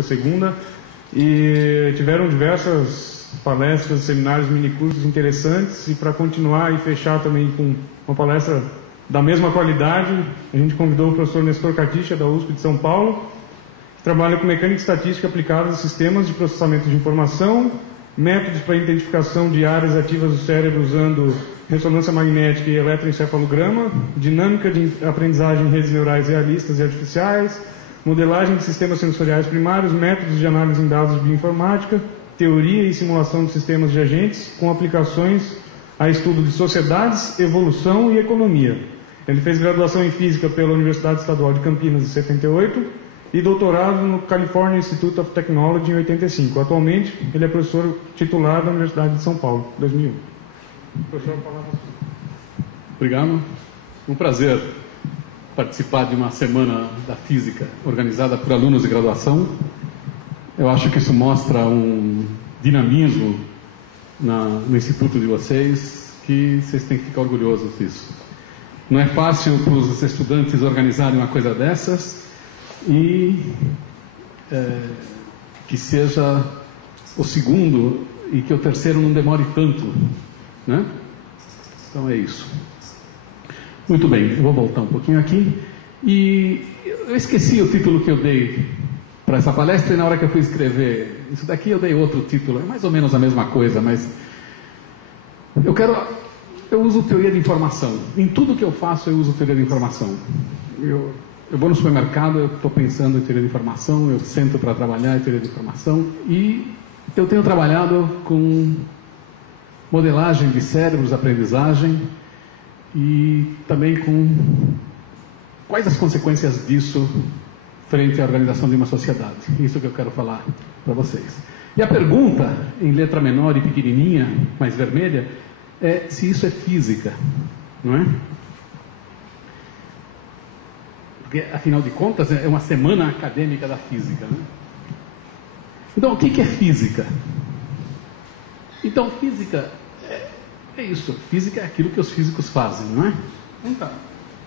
USP, a segunda, e tiveram diversas palestras, seminários, minicursos interessantes, e para continuar e fechar também com uma palestra da mesma qualidade, a gente convidou o professor Nestor Caticha, da USP de São Paulo, que trabalha com mecânica e estatística aplicada a sistemas de processamento de informação, métodos para identificação de áreas ativas do cérebro usando ressonância magnética e eletroencefalograma, dinâmica de aprendizagem em redes neurais realistas e artificiais, modelagem de sistemas sensoriais primários, métodos de análise em dados de bioinformática, teoria e simulação de sistemas de agentes, com aplicações a estudo de sociedades, evolução e economia. Ele fez graduação em Física pela Universidade Estadual de Campinas em 78 e doutorado no California Institute of Technology em 85. Atualmente, ele é professor titular da Universidade de São Paulo, 2001. Professor, a palavra é sua. Obrigado. Um prazer participar de uma semana da física organizada por alunos de graduação. Eu acho que isso mostra um dinamismo no instituto de vocês, que vocês têm que ficar orgulhosos disso. Não é fácil para os estudantes organizarem uma coisa dessas e que seja o segundo e que o terceiro não demore tanto, né? Então é isso. Muito bem, eu vou voltar um pouquinho aqui. E eu esqueci o título que eu dei para essa palestra, e na hora que eu fui escrever isso daqui eu dei outro título, é mais ou menos a mesma coisa, mas eu uso teoria de informação. Em tudo que eu faço eu uso teoria de informação. Eu vou no supermercado, eu estou pensando em teoria de informação, eu sento para trabalhar em teoria de informação, e eu tenho trabalhado com modelagem de cérebros, aprendizagem, e também com quais as consequências disso frente à organização de uma sociedade. Isso que eu quero falar para vocês. E a pergunta, em letra menor e pequenininha, mais vermelha, é se isso é física, não é? Porque, afinal de contas, é uma semana acadêmica da física, né? Então, o que é física? Então, física é isso. Física é aquilo que os físicos fazem, não é? Então,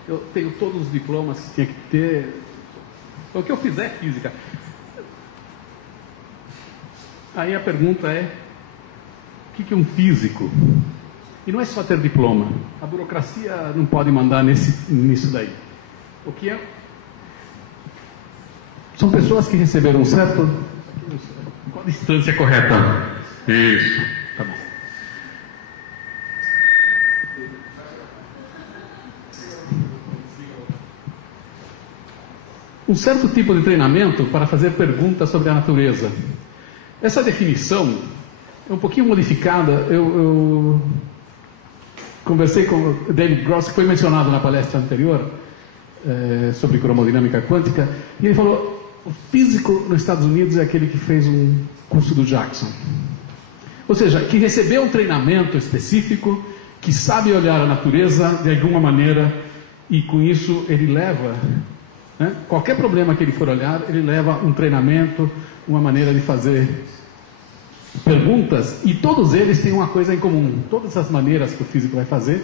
eu tenho todos os diplomas que tinha que ter. O que eu fizer é física. Aí a pergunta é: o que é um físico? E não é só ter diploma. A burocracia não pode mandar nisso daí. O que é? São pessoas que receberam um certo... Qual a distância correta? Isso. Tá bom. Um certo tipo de treinamento para fazer perguntas sobre a natureza. Essa definição é um pouquinho modificada. Eu conversei com o David Gross, que foi mencionado na palestra anterior, sobre cromodinâmica quântica, e ele falou: o físico nos Estados Unidos é aquele que fez um curso do Jackson. Ou seja, que recebeu um treinamento específico, que sabe olhar a natureza de alguma maneira, e com isso ele leva... qualquer problema que ele for olhar, ele leva um treinamento, uma maneira de fazer perguntas, e todos eles têm uma coisa em comum. Todas as maneiras que o físico vai fazer,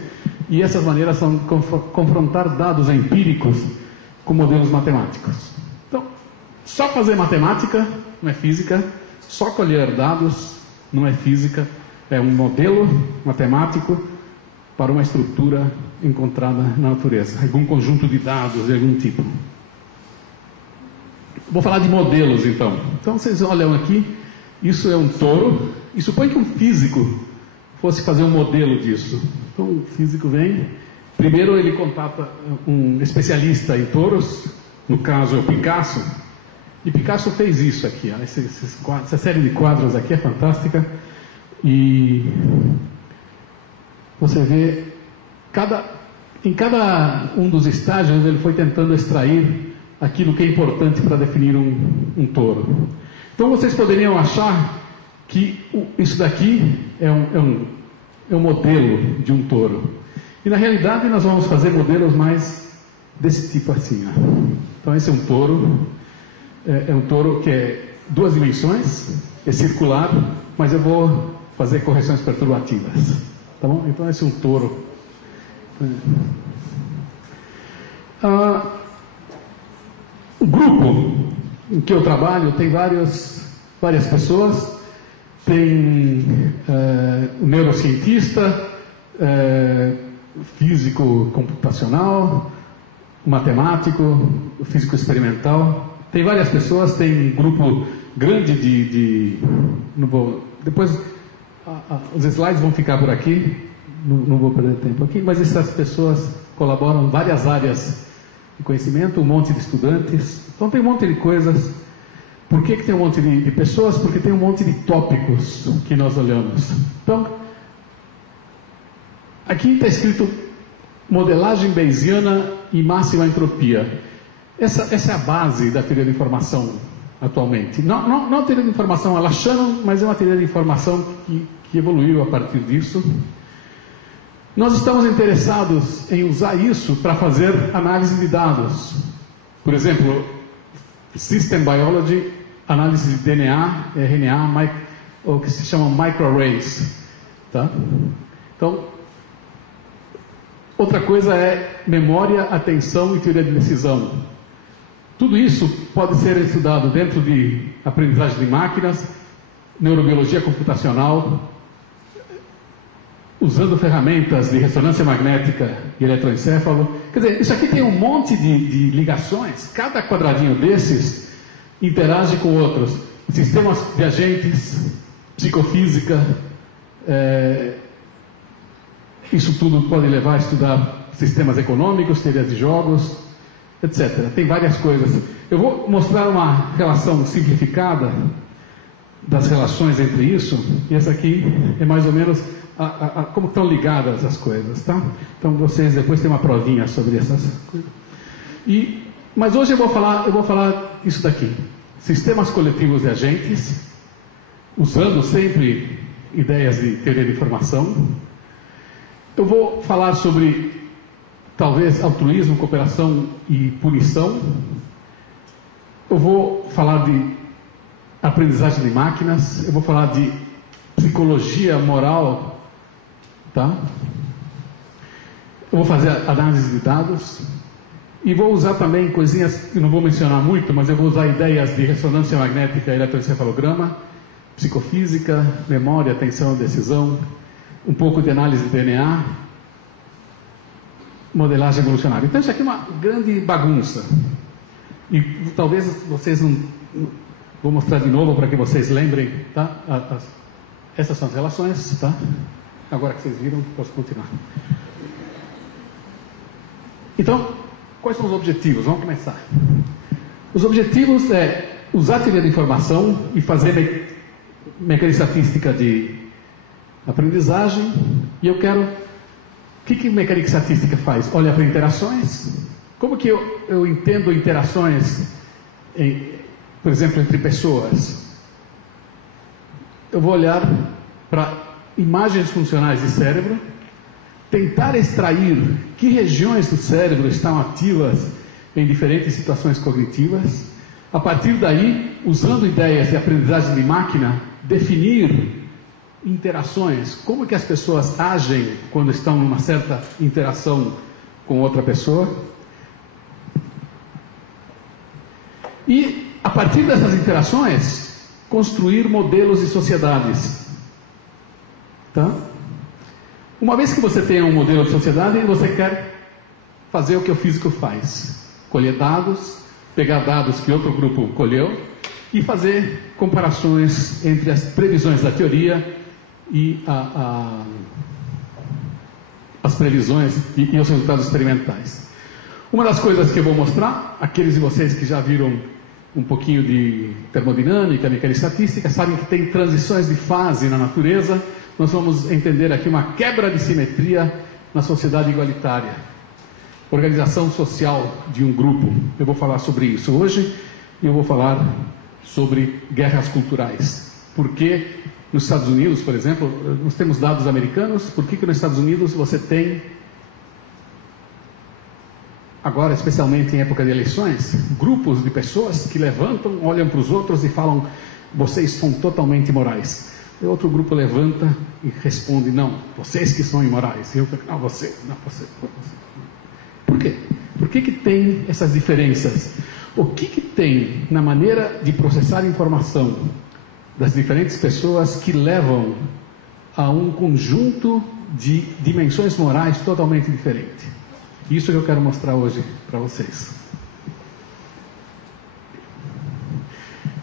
e essas maneiras são confrontar dados empíricos com modelos matemáticos. Então, só fazer matemática não é física, só colher dados não é física, é um modelo matemático para uma estrutura encontrada na natureza, algum conjunto de dados de algum tipo. Vou falar de modelos, então. Então, vocês olham aqui, isso é um touro, e supõe que um físico fosse fazer um modelo disso. Então, o físico vem, primeiro ele contata um especialista em touros, no caso é o Picasso, e Picasso fez isso aqui, ó, essa série de quadros aqui é fantástica, e você vê, em cada um dos estágios ele foi tentando extrair aquilo que é importante para definir um touro. Então vocês poderiam achar que isso daqui é um modelo de um touro. E na realidade nós vamos fazer modelos mais desse tipo assim, ó. Então esse é um touro, é um touro que é 2 dimensões, é circular, mas eu vou fazer correções perturbativas. Tá bom? Então esse é um touro. O grupo em que eu trabalho tem várias pessoas. Tem um neurocientista, físico computacional, matemático, físico experimental. Tem várias pessoas, tem um grupo grande não vou, depois os slides vão ficar por aqui, não vou perder tempo aqui, mas essas pessoas colaboram em várias áreas de conhecimento, um monte de estudantes, então tem um monte de coisas. Por que tem um monte de pessoas? Porque tem um monte de tópicos que nós olhamos. Então, aqui está escrito modelagem bayesiana e máxima entropia. Essa é a base da teoria da informação atualmente. Não a teoria da informação a la Shannon, mas é uma teoria de informação que evoluiu a partir disso. Nós estamos interessados em usar isso para fazer análise de dados. Por exemplo, System Biology, análise de DNA, RNA, o que se chama microarrays. Tá? Então, outra coisa é memória, atenção e teoria de decisão. Tudo isso pode ser estudado dentro de aprendizagem de máquinas, neurobiologia computacional, usando ferramentas de ressonância magnética e eletroencefalo. Quer dizer, isso aqui tem um monte de ligações. Cada quadradinho desses interage com outros. Sistemas de agentes, psicofísica, isso tudo pode levar a estudar sistemas econômicos, teorias de jogos, etc. Tem várias coisas. Eu vou mostrar uma relação simplificada das relações entre isso, e essa aqui é mais ou menos como estão ligadas as coisas, tá? Então vocês depois têm uma provinha sobre essas coisas. Mas hoje eu vou falar isso daqui. Sistemas coletivos de agentes, usando sempre ideias de teoria de informação. Eu vou falar sobre, talvez, altruísmo, cooperação e punição. Eu vou falar de aprendizagem de máquinas. Eu vou falar de psicologia moral, tá? Eu vou fazer análise de dados. E vou usar também coisinhas que não vou mencionar muito, mas eu vou usar ideias de ressonância magnética e eletroencefalograma, psicofísica, memória, atenção, decisão, um pouco de análise de DNA, modelagem evolucionária. Então isso aqui é uma grande bagunça. E talvez vocês não... Vou mostrar de novo para que vocês lembrem, tá? Essas são as relações, tá? Agora que vocês viram, posso continuar. Então, quais são os objetivos? Vamos começar. Os objetivos é usar a teoria da informação e fazer mecânica estatística de aprendizagem. E eu quero... O que mecânica estatística faz? Olha para interações. Como que eu entendo interações, por exemplo, entre pessoas? Eu vou olhar para imagens funcionais de cérebro, tentar extrair que regiões do cérebro estão ativas em diferentes situações cognitivas. A partir daí, usando ideias de aprendizagem de máquina, definir interações, como que as pessoas agem quando estão numa certa interação com outra pessoa. E, a partir dessas interações, construir modelos de sociedades. Tá? Uma vez que você tem um modelo de sociedade, você quer fazer o que o físico faz. Colher dados, pegar dados que outro grupo colheu e fazer comparações entre as previsões da teoria e as previsões e os resultados experimentais. Uma das coisas que eu vou mostrar, aqueles de vocês que já viram um pouquinho de termodinâmica, mecânica estatística, sabem que tem transições de fase na natureza. Nós vamos entender aqui uma quebra de simetria na sociedade igualitária. Organização social de um grupo. Eu vou falar sobre isso hoje e eu vou falar sobre guerras culturais. Por que nos Estados Unidos, por exemplo, nós temos dados americanos, por que nos Estados Unidos você tem, agora especialmente em época de eleições, grupos de pessoas que levantam, olham para os outros e falam: vocês são totalmente imorais. E outro grupo levanta e responde: não, vocês que são imorais. E eu falo: não, você. Por quê? Por que tem essas diferenças? O que tem na maneira de processar informação das diferentes pessoas que levam a um conjunto de dimensões morais totalmente diferente? Isso que eu quero mostrar hoje para vocês.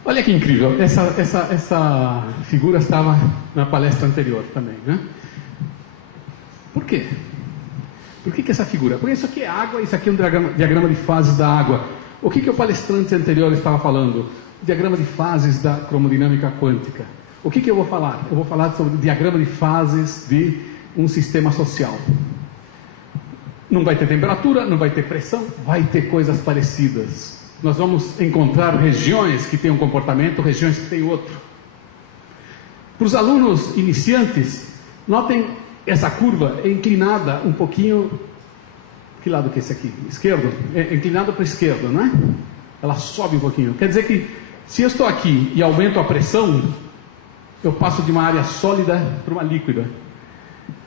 Olha que incrível, essa figura estava na palestra anterior também, né? Por quê? Por que essa figura? Porque isso aqui é água, isso aqui é um diagrama de fases da água. O que o palestrante anterior estava falando? Diagrama de fases da cromodinâmica quântica. O que eu vou falar? Eu vou falar sobre o diagrama de fases de um sistema social. Não vai ter temperatura, não vai ter pressão, vai ter coisas parecidas. Nós vamos encontrar regiões que têm um comportamento, regiões que têm outro. Para os alunos iniciantes, notem essa curva é inclinada um pouquinho. Que lado que é esse aqui? Esquerdo? É inclinada para a esquerda, não é? Ela sobe um pouquinho. Quer dizer que se eu estou aqui e aumento a pressão, eu passo de uma área sólida para uma líquida.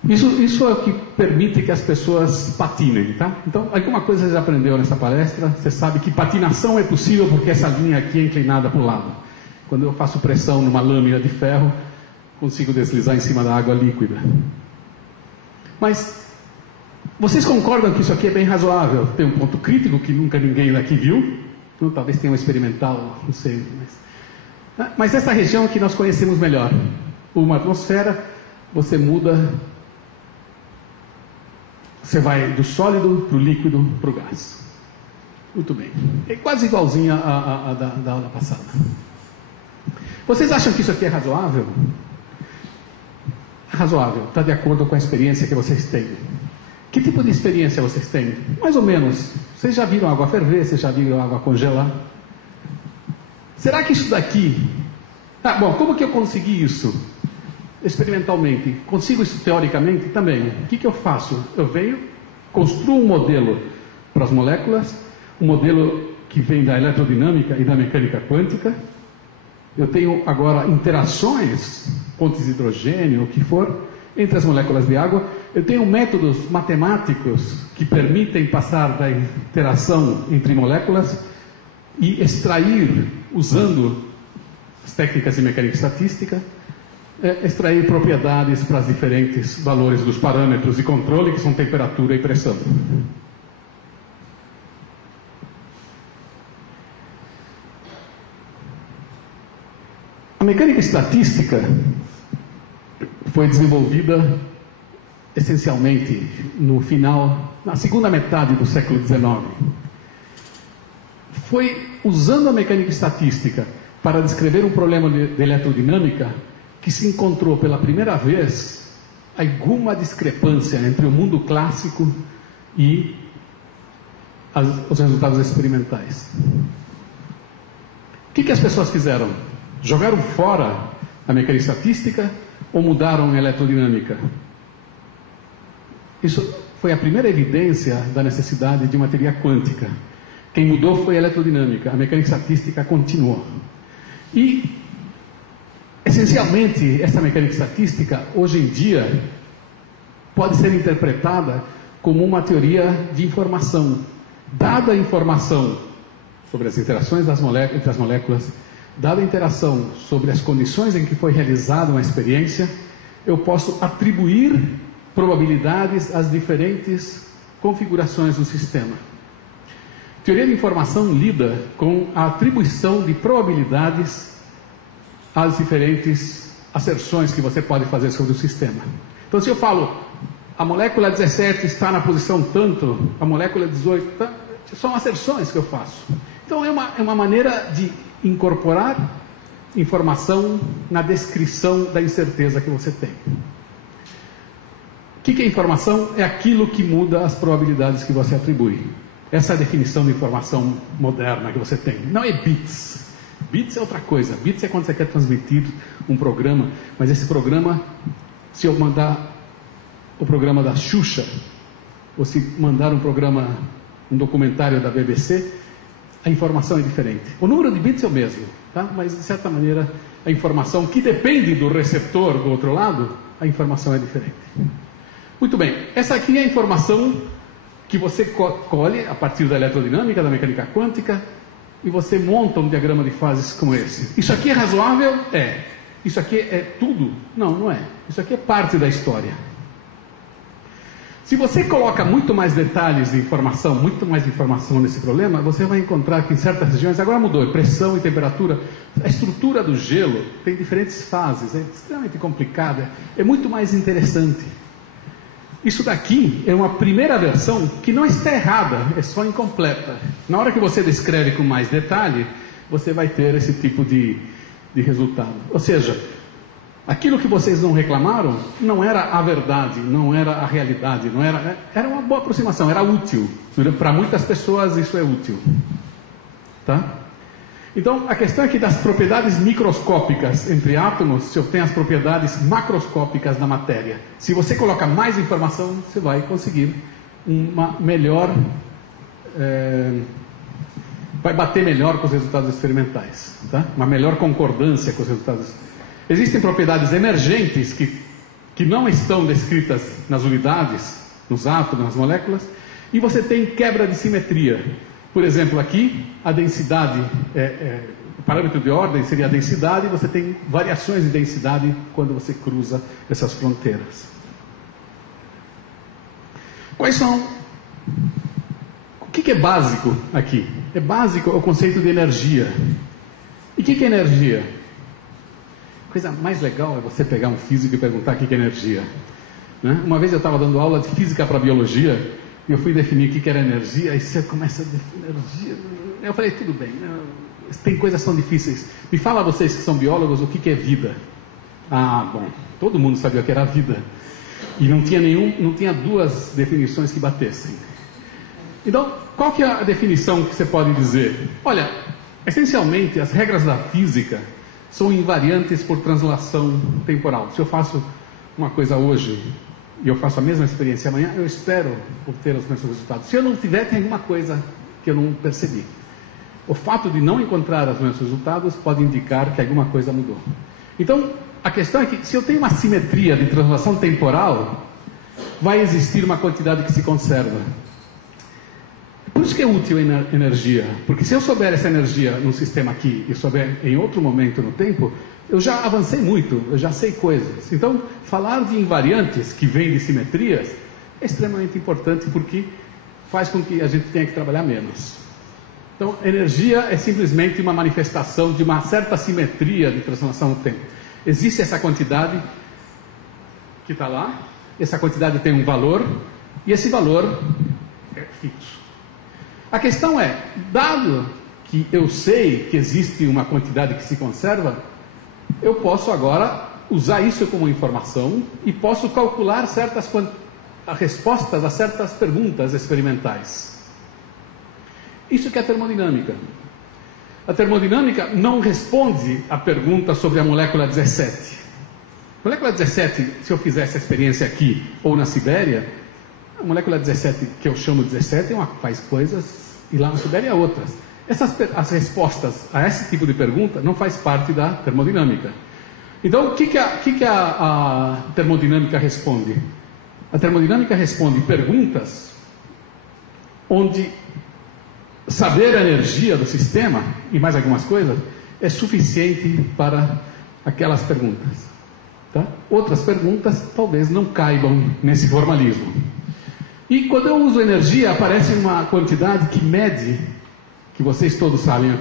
Isso é o que permite que as pessoas patinem, tá? Então, alguma coisa você já aprendeu nessa palestra, você sabe que patinação é possível porque essa linha aqui é inclinada para o lado. Quando eu faço pressão numa lâmina de ferro, consigo deslizar em cima da água líquida. Mas, vocês concordam que isso aqui é bem razoável? Tem um ponto crítico que nunca ninguém daqui viu, então, talvez tenha um experimental, não sei. Mas essa região que nós conhecemos melhor, uma atmosfera, você muda. Você vai do sólido para o líquido para o gás. Muito bem. É quase igualzinha à da aula passada. Vocês acham que isso aqui é razoável? Razoável. Está de acordo com a experiência que vocês têm. Que tipo de experiência vocês têm? Mais ou menos. Vocês já viram água ferver? Vocês já viram água congelar? Será que isso daqui... bom, como que eu consegui isso? Experimentalmente. Consigo isso teoricamente também. O que eu faço? Eu venho, construo um modelo para as moléculas, um modelo que vem da eletrodinâmica e da mecânica quântica. Eu tenho agora interações, pontes de hidrogênio, o que for, entre as moléculas de água. Eu tenho métodos matemáticos que permitem passar da interação entre moléculas e extrair, usando as técnicas de mecânica estatística, extrair propriedades para os diferentes valores dos parâmetros de controle, que são temperatura e pressão. A mecânica estatística foi desenvolvida essencialmente na segunda metade do século XIX. Foi usando a mecânica estatística para descrever um problema de eletrodinâmica que se encontrou pela primeira vez alguma discrepância entre o mundo clássico e os resultados experimentais. O que as pessoas fizeram? Jogaram fora a mecânica estatística ou mudaram a eletrodinâmica? Isso foi a primeira evidência da necessidade de uma teoria quântica. Quem mudou foi a eletrodinâmica, a mecânica estatística continuou. E, essencialmente, essa mecânica estatística, hoje em dia, pode ser interpretada como uma teoria de informação. Dada a informação sobre as interações entre as moléculas, dada a interação sobre as condições em que foi realizada uma experiência, eu posso atribuir probabilidades às diferentes configurações do sistema. Teoria de informação lida com a atribuição de probabilidades às diferentes asserções que você pode fazer sobre o sistema. Então, se eu falo, a molécula 17 está na posição tanto, a molécula 18, são asserções que eu faço. Então, é uma maneira de incorporar informação na descrição da incerteza que você tem. O que é informação? É aquilo que muda as probabilidades que você atribui. Essa é a definição de informação moderna que você tem. Não é bits. Bits é outra coisa. Bits é quando você quer transmitir um programa, mas esse programa, se eu mandar o programa da Xuxa, ou se mandar um documentário da BBC, a informação é diferente. O número de bits é o mesmo, tá? Mas de certa maneira a informação que depende do receptor do outro lado, a informação é diferente. Muito bem, essa aqui é a informação que você colhe a partir da eletrodinâmica, da mecânica quântica, e você monta um diagrama de fases como esse. Isso aqui é razoável? É. Isso aqui é tudo? Não, não é. Isso aqui é parte da história. Se você coloca muito mais detalhes de informação, muito mais informação nesse problema, você vai encontrar que em certas regiões, agora mudou, pressão e temperatura, a estrutura do gelo tem diferentes fases, é extremamente complicada, é muito mais interessante. Isso daqui é uma primeira versão que não está errada, é só incompleta. Na hora que você descreve com mais detalhe, você vai ter esse tipo de resultado. Ou seja, aquilo que vocês não reclamaram não era a verdade, não era a realidade, era uma boa aproximação, era útil. Para muitas pessoas isso é útil. Tá? Então, a questão é que das propriedades microscópicas entre átomos se obtém as propriedades macroscópicas da matéria. Se você coloca mais informação, você vai conseguir uma melhor... vai bater melhor com os resultados experimentais. Tá? Uma melhor concordância com os resultados. Existem propriedades emergentes que não estão descritas nas unidades, nos átomos, nas moléculas, e você tem quebra de simetria. Por exemplo, aqui, a densidade, o parâmetro de ordem seria a densidade, e você tem variações de densidade quando você cruza essas fronteiras. Quais são... O que é básico aqui? É básico o conceito de energia. E o que é energia? A coisa mais legal é você pegar um físico e perguntar o que é energia. Né? Uma vez eu estava dando aula de física para biologia, e eu fui definir o que era energia, e você começa a definir energia. Eu falei, tudo bem, tem coisas que são difíceis. Me fala vocês que são biólogos, o que é vida? Ah, bom, todo mundo sabia o que era vida. E não tinha duas definições que batessem. Então, qual que é a definição que você pode dizer? Olha, essencialmente, as regras da física são invariantes por translação temporal. Se eu faço uma coisa hoje e eu faço a mesma experiência amanhã, eu espero obter os mesmos resultados. Se eu não tiver, tem alguma coisa que eu não percebi. O fato de não encontrar os mesmos resultados pode indicar que alguma coisa mudou. Então, a questão é que se eu tenho uma simetria de translação temporal, vai existir uma quantidade que se conserva. Por isso que é útil a energia, porque se eu souber essa energia num sistema aqui e souber em outro momento no tempo, eu já avancei muito, eu já sei coisas. Então, falar de invariantes que vêm de simetrias é extremamente importante porque faz com que a gente tenha que trabalhar menos. Então, energia é simplesmente uma manifestação de uma certa simetria de transformação no tempo. Existe essa quantidade que está lá, essa quantidade tem um valor, e esse valor é fixo. A questão é, dado que eu sei que existe uma quantidade que se conserva, eu posso agora usar isso como informação e posso calcular certas respostas a certas perguntas experimentais. Isso que é a termodinâmica. A termodinâmica não responde à pergunta sobre a molécula 17. A molécula 17, se eu fizesse a experiência aqui ou na Sibéria, a molécula 17, que eu chamo 17, faz coisas e lá na Sibéria outras. As respostas a esse tipo de pergunta não faz parte da termodinâmica. Então, o que a termodinâmica responde? A termodinâmica responde perguntas onde saber a energia do sistema e mais algumas coisas é suficiente para aquelas perguntas. Tá? Outras perguntas talvez não caibam nesse formalismo. E quando eu uso energia, aparece uma quantidade que mede, que vocês todos sabem o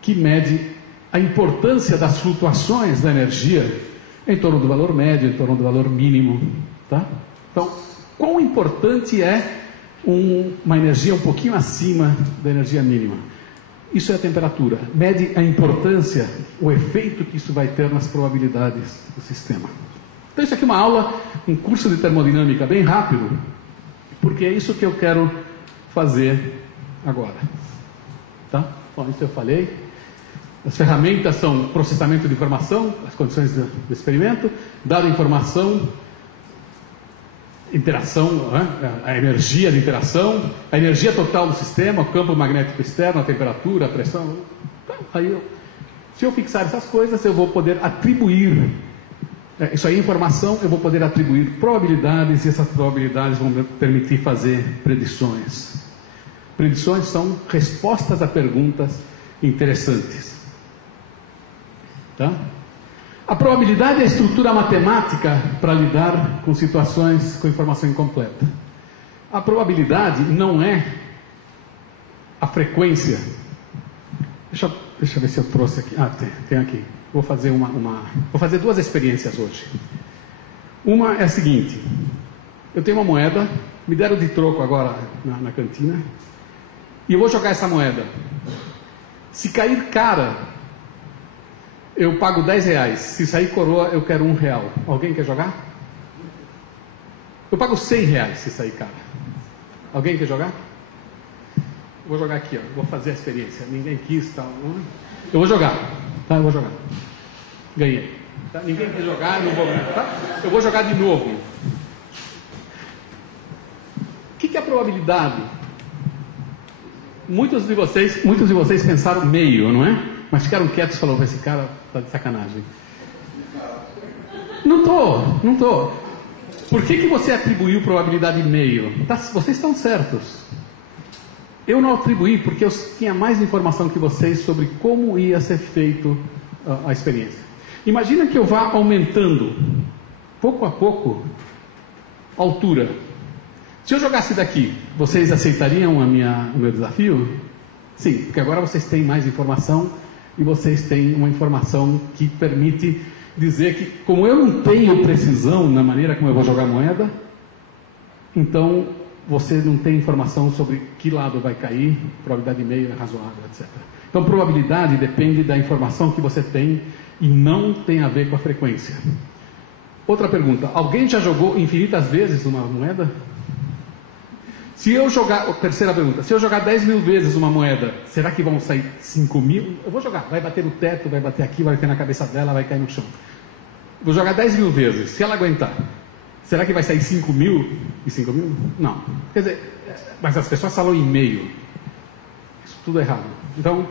que mede a importância das flutuações da energia em torno do valor médio, em torno do valor mínimo. Tá? Então, quão importante é uma energia um pouquinho acima da energia mínima? Isso é a temperatura. Mede a importância, o efeito que isso vai ter nas probabilidades do sistema. Então, isso aqui é uma aula, um curso de termodinâmica bem rápido, porque é isso que eu quero fazer agora. Tá? Bom, isso eu falei. As ferramentas são processamento de informação, as condições do experimento, dada a informação, interação, a energia de interação, a energia total do sistema, o campo magnético externo, a temperatura, a pressão. Então, se eu fixar essas coisas, eu vou poder atribuir, isso aí é informação, eu vou poder atribuir probabilidades, e essas probabilidades vão me permitir fazer predições. Predições são respostas a perguntas interessantes. Tá? A probabilidade é a estrutura matemática para lidar com situações com informação incompleta. A probabilidade não é a frequência. Deixa eu ver se eu trouxe aqui. Tem aqui. Vou fazer vou fazer duas experiências hoje. Uma é a seguinte: eu tenho uma moeda, me deram de troco agora na cantina, e eu vou jogar essa moeda. Se cair cara, eu pago R$10. Se sair coroa, eu quero R$1. Alguém quer jogar? Eu pago R$100 se sair cara. Alguém quer jogar? Vou jogar aqui, ó. Vou fazer a experiência. Ninguém quis, tal. Eu vou jogar. Tá? Eu vou jogar. Ganhei. Tá? Ninguém quer jogar, não vou ganhar. Tá? Eu vou jogar de novo. O que é a probabilidade? Muitos de vocês pensaram meio, não é? Mas ficaram quietos e falaram: esse cara tá de sacanagem. Não tô. Por que você atribuiu probabilidade meio? Vocês estão certos. Eu não atribuí porque eu tinha mais informação que vocês sobre como ia ser feito a experiência. Imagina que eu vá aumentando, pouco a pouco, a altura. Se eu jogasse daqui, vocês aceitariam o meu desafio? Sim, porque agora vocês têm mais informação e vocês têm uma informação que permite dizer que, como eu não tenho precisão na maneira como eu vou jogar a moeda, então você não tem informação sobre que lado vai cair, probabilidade meio é razoável, etc. Então, probabilidade depende da informação que você tem e não tem a ver com a frequência. Outra pergunta: alguém já jogou infinitas vezes uma moeda? Terceira pergunta: se eu jogar 10.000 vezes uma moeda, será que vão sair 5.000? Eu vou jogar, vai bater no teto, vai bater aqui, vai bater na cabeça dela, vai cair no chão. Vou jogar 10.000 vezes, se ela aguentar, será que vai sair 5.000 e 5.000? Não. Quer dizer, mas as pessoas falam em meio. Isso tudo é errado. Então,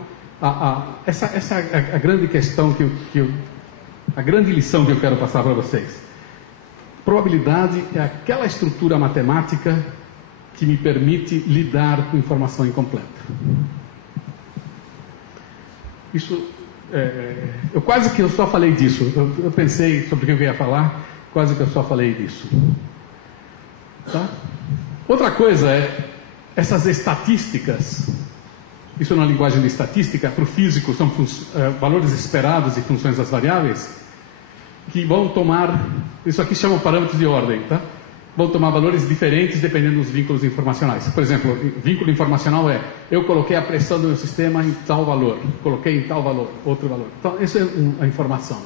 essa é a grande questão a grande lição que eu quero passar para vocês. Probabilidade é aquela estrutura matemática que me permite lidar com informação incompleta. Isso, eu quase que eu só falei disso. Eu pensei sobre o que eu ia falar, quase que eu só falei disso. Tá? Outra coisa é essas estatísticas. Isso na linguagem de estatística, para o físico, são valores esperados e funções das variáveis, que vão tomar, isso aqui chama parâmetros de ordem, tá? Vão tomar valores diferentes dependendo dos vínculos informacionais. Por exemplo, vínculo informacional é: eu coloquei a pressão do meu sistema em tal valor, coloquei em tal valor, outro valor. Então, isso é a informação.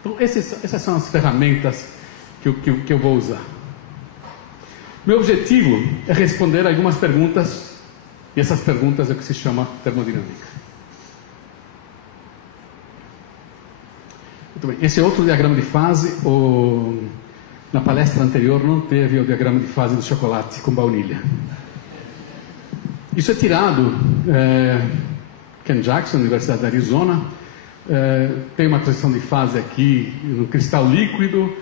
Então, essas são as ferramentas que eu vou usar. Meu objetivo é responder algumas perguntas, e essas perguntas é o que se chama termodinâmica. Muito bem. Esse é outro diagrama de fase. Na palestra anterior não teve o diagrama de fase do chocolate com baunilha. Isso é tirado Ken Jackson, Universidade da Arizona. Tem uma transição de fase aqui no cristal líquido.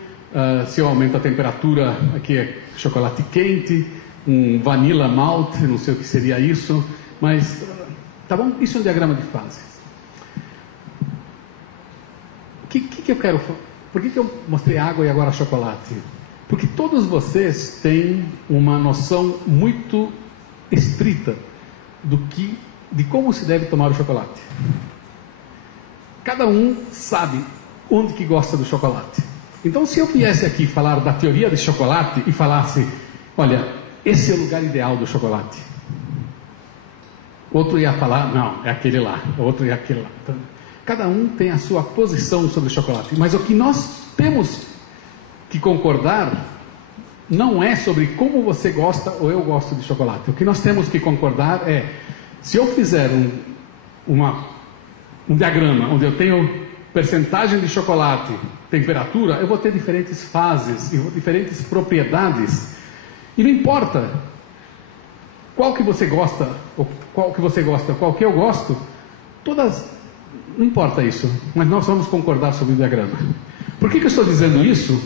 Se eu aumento a temperatura, aqui é chocolate quente, um vanilla malt, não sei o que seria isso, mas tá bom? Isso é um diagrama de fase. O que eu quero? Por que eu mostrei água e agora chocolate? Porque todos vocês têm uma noção muito estrita de como se deve tomar o chocolate. Cada um sabe onde que gosta do chocolate. Então, se eu viesse aqui falar da teoria de chocolate e falasse: olha, esse é o lugar ideal do chocolate, outro ia falar: não, é aquele lá, outro é aquele lá. Então, cada um tem a sua posição sobre o chocolate, mas o que nós temos que concordar não é sobre como você gosta ou eu gosto de chocolate. O que nós temos que concordar é: se eu fizer um diagrama onde eu tenho percentagem de chocolate, temperatura, eu vou ter diferentes fases e diferentes propriedades, e não importa qual que você gosta, ou qual que você gosta, qual que eu gosto, não importa isso, mas nós vamos concordar sobre o diagrama. Por que eu estou dizendo isso?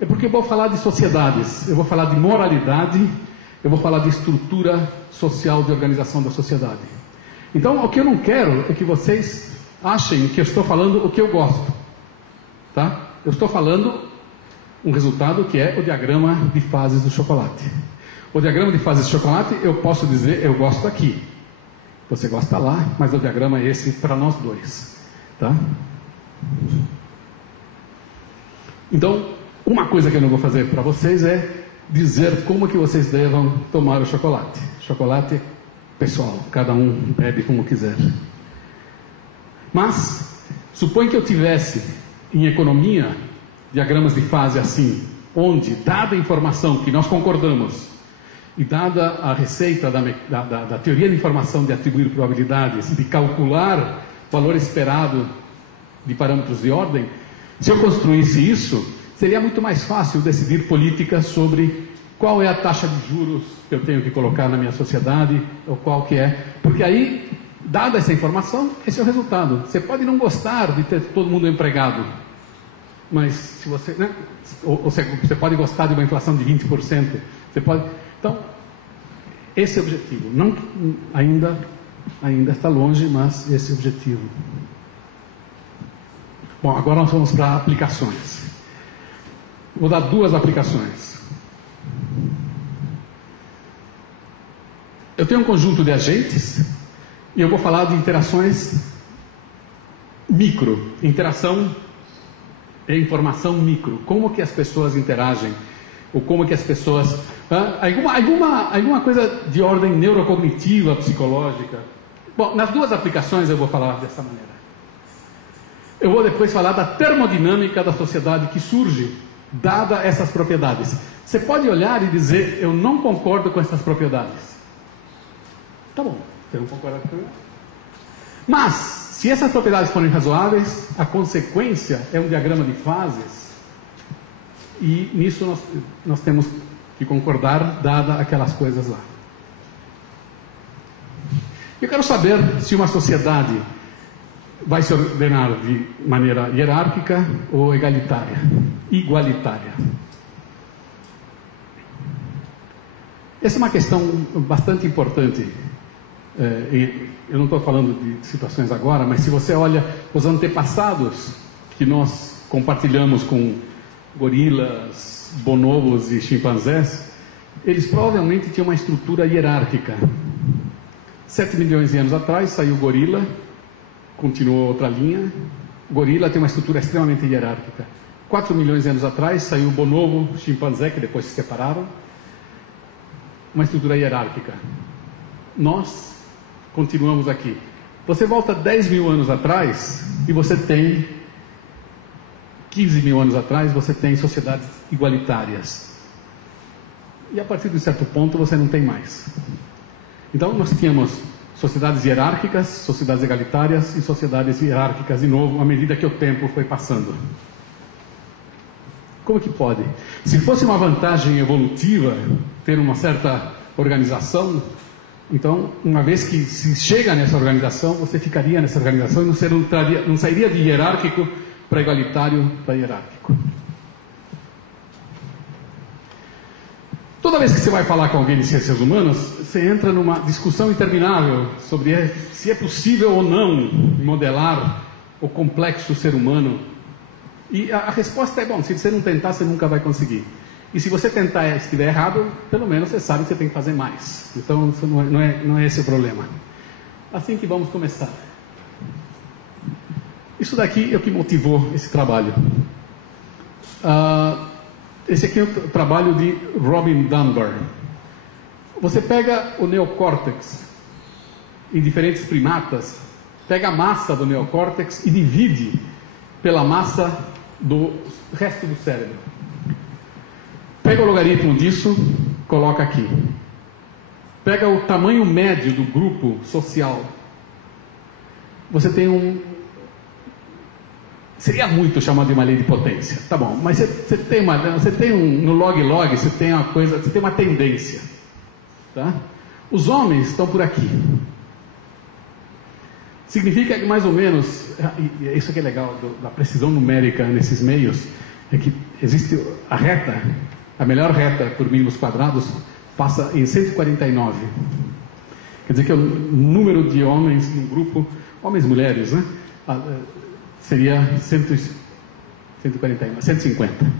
É porque eu vou falar de sociedades, eu vou falar de moralidade, eu vou falar de estrutura social de organização da sociedade. Então, o que eu não quero é que vocês achem que eu estou falando o que eu gosto. Tá? Eu estou falando um resultado que é o diagrama de fases do chocolate. O diagrama de fases do chocolate, eu posso dizer, eu gosto aqui. Você gosta lá, mas o diagrama é esse para nós dois. Tá? Então, uma coisa que eu não vou fazer para vocês é dizer como que vocês devam tomar o chocolate. Chocolate pessoal, cada um bebe como quiser. Mas, suponha que eu tivesse em economia diagramas de fase assim, onde, dada a informação que nós concordamos, e dada a receita da teoria de informação de atribuir probabilidades, de calcular valor esperado de parâmetros de ordem, se eu construísse isso, seria muito mais fácil decidir políticas sobre qual é a taxa de juros que eu tenho que colocar na minha sociedade, ou qual que é, porque aí, dada essa informação, esse é o resultado. Você pode não gostar de ter todo mundo empregado, mas se você, né, ou você pode gostar de uma inflação de 20%, você pode. Então, esse é o objetivo. Não, ainda está longe, mas esse é o objetivo. Bom, agora nós vamos para aplicações. Vou dar duas aplicações. Eu tenho um conjunto de agentes e eu vou falar de interações micro, interação e informação micro. Como que as pessoas interagem, ou como que as pessoas... alguma coisa de ordem neurocognitiva, psicológica. Bom, nas duas aplicações eu vou falar dessa maneira. Eu vou depois falar da termodinâmica da sociedade que surge, dada essas propriedades. Você pode olhar e dizer, eu não concordo com essas propriedades. Tá bom, você não concorda com elas. Mas, se essas propriedades forem razoáveis, a consequência é um diagrama de fases, e nisso nós temos que concordar, dada aquelas coisas lá. Eu quero saber se uma sociedade vai se ordenar de maneira hierárquica ou igualitária. Essa é uma questão bastante importante. Eu não estou falando de situações agora, mas se você olha os antepassados que nós compartilhamos com gorilas, bonobos e chimpanzés, eles provavelmente tinham uma estrutura hierárquica. 7 milhões de anos atrás saiu o gorila, continuou outra linha. O gorila tem uma estrutura extremamente hierárquica. 4 milhões de anos atrás saiu o bonobo, o chimpanzé, que depois se separaram. Uma estrutura hierárquica. Nós continuamos aqui. Você volta 10 mil anos atrás e você tem 15 mil anos atrás, você tem sociedades igualitárias. E a partir de um certo ponto você não tem mais. Então nós tínhamos sociedades hierárquicas, sociedades egalitárias e sociedades hierárquicas de novo, à medida que o tempo foi passando. Como que pode? Se fosse uma vantagem evolutiva ter uma certa organização, então, uma vez que se chega nessa organização, você ficaria nessa organização e não sairia de hierárquico para igualitário para hierárquico. Toda vez que você vai falar com alguém de ciências humanas, você entra numa discussão interminável sobre se é possível ou não modelar o complexo ser humano. E a resposta é, bom, se você não tentar, você nunca vai conseguir. E se você tentar e estiver errado, pelo menos você sabe que você tem que fazer mais. Então, isso não é esse o problema. Assim que vamos começar. Isso daqui é o que motivou esse trabalho. Esse aqui é o trabalho de Robin Dunbar. Você pega o neocórtex em diferentes primatas, pega a massa do neocórtex e divide pela massa do resto do cérebro. Pega o logaritmo disso, coloca aqui. Pega o tamanho médio do grupo social. Você tem seria muito chamado de uma lei de potência. Tá bom, mas você tem no log-log, você tem uma coisa, você tem uma tendência. Tá? Os homens estão por aqui. Significa que mais ou menos, e isso que é legal da precisão numérica nesses meios, é que existe a reta, a melhor reta por milímetros quadrados, passa em 149. Quer dizer que o número de homens no grupo, homens e mulheres, né? Seria 150.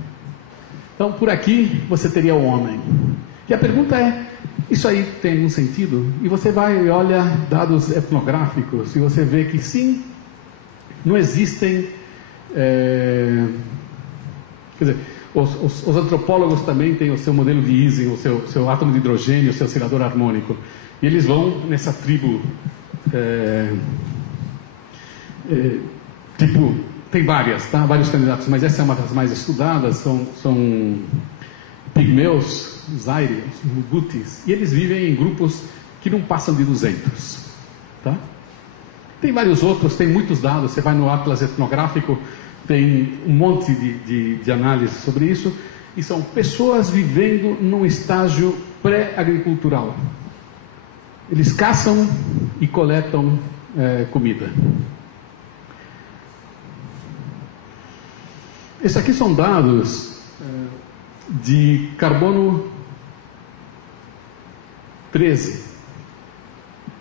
Então, por aqui você teria o homem. E a pergunta é, isso aí tem algum sentido? E você vai e olha dados etnográficos e você vê que sim, não existem... quer dizer, os antropólogos também têm o seu modelo de Ising, o seu átomo de hidrogênio, o seu oscilador harmônico. E eles vão nessa tribo... tipo, tem várias, tá? Vários candidatos, mas essa é uma das mais estudadas, são pigmeus, zaires, hugutis, e eles vivem em grupos que não passam de 200, tá? Tem vários outros, tem muitos dados, você vai no Atlas Etnográfico, tem um monte de análise sobre isso, e são pessoas vivendo num estágio pré-agricultural. Eles caçam e coletam comida. Esses aqui são dados de carbono 13.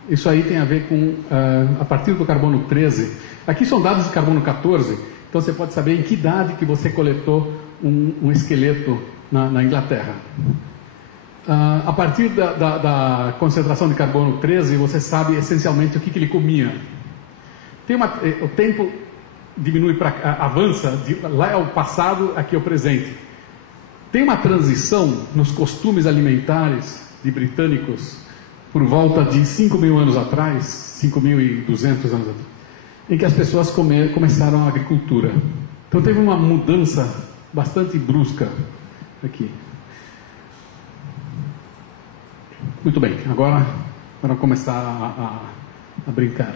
Isso aí tem a ver com, a partir do carbono 13. Aqui são dados de carbono 14, então você pode saber em que idade que você coletou um esqueleto na Inglaterra. A partir da concentração de carbono 13, você sabe essencialmente o que ele comia. O tempo diminui, avança, lá é o passado, aqui é o presente. Tem uma transição nos costumes alimentares de britânicos por volta de 5.000 anos atrás, 5.200 anos atrás, em que as pessoas começaram a agricultura. Então teve uma mudança bastante brusca aqui. Muito bem, agora vamos começar a brincar.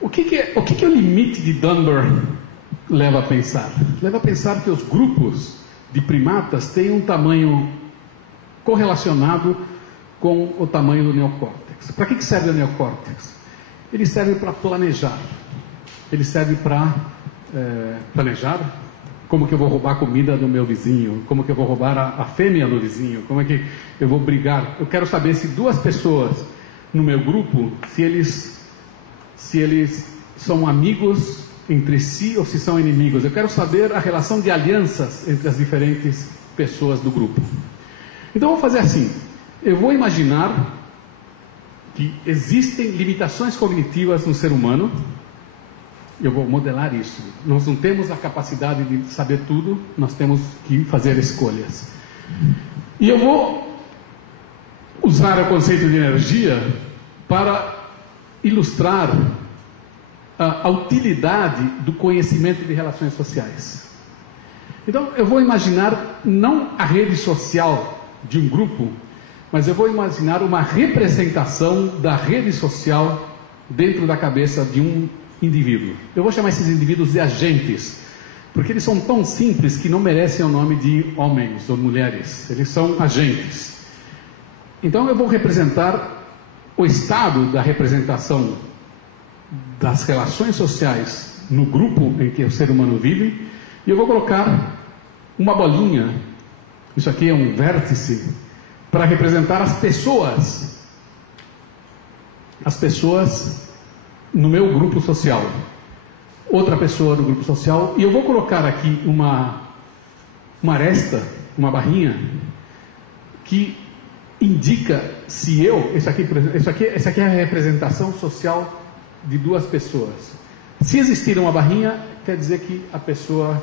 O que o limite de Dunbar leva a pensar? Leva a pensar que os grupos de primatas têm um tamanho correlacionado com o tamanho do neocórtex. Para que serve o neocórtex? Ele serve para planejar. Ele serve para planejar como que eu vou roubar a comida do meu vizinho, como que eu vou roubar a fêmea do vizinho, como é que eu vou brigar. Eu quero saber se duas pessoas no meu grupo, se eles são amigos entre si ou se são inimigos. Eu quero saber a relação de alianças entre as diferentes pessoas do grupo. Então eu vou fazer assim, eu vou imaginar que existem limitações cognitivas no ser humano. Eu vou modelar isso. Nós não temos a capacidade de saber tudo, nós temos que fazer escolhas. E eu vou usar o conceito de energia para ilustrar a utilidade do conhecimento de relações sociais. Então, eu vou imaginar não a rede social de um grupo, mas eu vou imaginar uma representação da rede social dentro da cabeça de um indivíduo. Eu vou chamar esses indivíduos de agentes, porque eles são tão simples que não merecem o nome de homens ou mulheres. Eles são agentes. Então eu vou representar o estado da representação das relações sociais no grupo em que o ser humano vive, e eu vou colocar uma bolinha, isso aqui é um vértice, para representar as pessoas no meu grupo social, outra pessoa do grupo social, e eu vou colocar aqui uma aresta, uma barrinha, que indica se essa aqui é a representação social de duas pessoas. Se existir uma barrinha, quer dizer que a pessoa,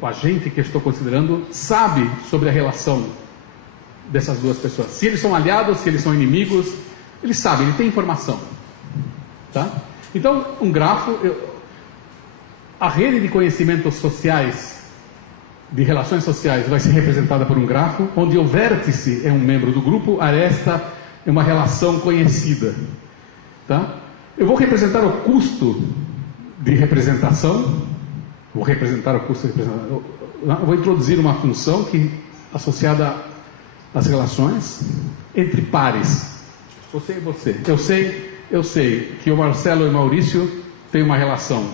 o agente que eu estou considerando, sabe sobre a relação dessas duas pessoas. Se eles são aliados, se eles são inimigos, ele sabe, ele tem informação. Tá? Então, um grafo, a rede de conhecimentos sociais, de relações sociais, vai ser representada por um grafo, onde o vértice é um membro do grupo, a aresta é uma relação conhecida. Tá? Eu vou representar o custo de representação, eu vou introduzir uma função associada às relações entre pares, você e você. Eu sei que o Marcelo e o Maurício têm uma relação.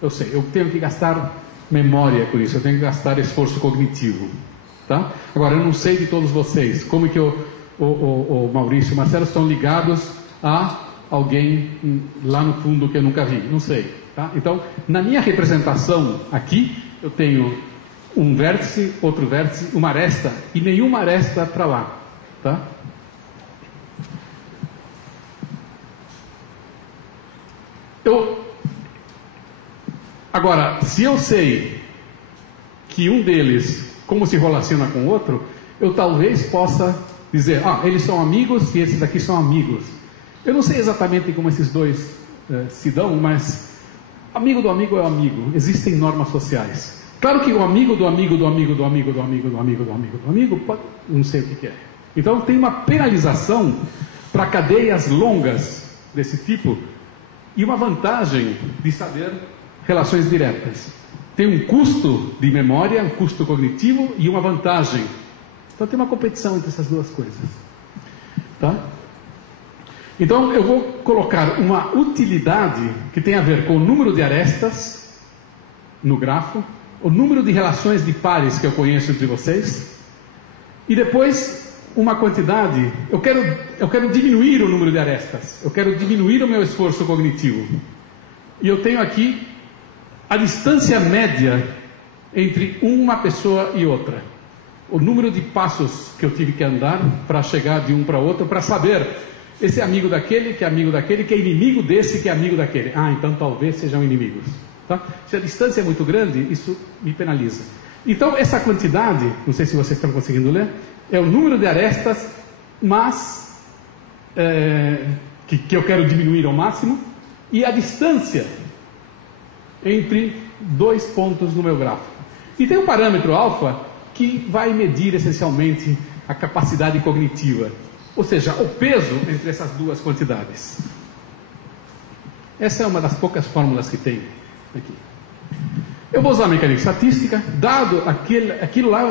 Eu sei, eu tenho que gastar memória com isso, eu tenho que gastar esforço cognitivo. Tá? Agora, eu não sei de todos vocês, como que o Maurício e o Marcelo estão ligados a alguém lá no fundo que eu nunca vi, não sei. Tá? Então, na minha representação aqui, eu tenho um vértice, outro vértice, uma aresta e nenhuma aresta para lá. Tá? Agora, se eu sei que um deles, como se relaciona com o outro, eu talvez possa dizer, eles são amigos e esses aqui são amigos. Eu não sei exatamente como esses dois se dão, mas amigo do amigo é amigo. Existem normas sociais. Claro que o amigo do amigo do amigo do amigo do amigo do amigo do amigo do amigo, não sei o que é. Então tem uma penalização para cadeias longas desse tipo e uma vantagem de saber relações diretas. Tem um custo de memória, um custo cognitivo e uma vantagem. Então tem uma competição entre essas duas coisas. Tá? Então eu vou colocar uma utilidade que tem a ver com o número de arestas no grafo, o número de relações de pares que eu conheço entre vocês, e depois uma quantidade. Eu quero diminuir o número de arestas, eu quero diminuir o meu esforço cognitivo. E eu tenho aqui a distância média entre uma pessoa e outra. O número de passos que eu tive que andar para chegar de um para outro, para saber, esse é amigo daquele, que é amigo daquele, que é inimigo desse, que é amigo daquele. Então talvez sejam inimigos. Tá? Se a distância é muito grande, isso me penaliza. Então essa quantidade, não sei se vocês estão conseguindo ler, é o número de arestas, mas que eu quero diminuir ao máximo, e a distância entre dois pontos no meu gráfico. E tem um parâmetro alfa que vai medir essencialmente a capacidade cognitiva, ou seja, o peso entre essas duas quantidades. Essa é uma das poucas fórmulas que tem aqui. Eu vou usar a mecânica estatística, dado aquilo lá,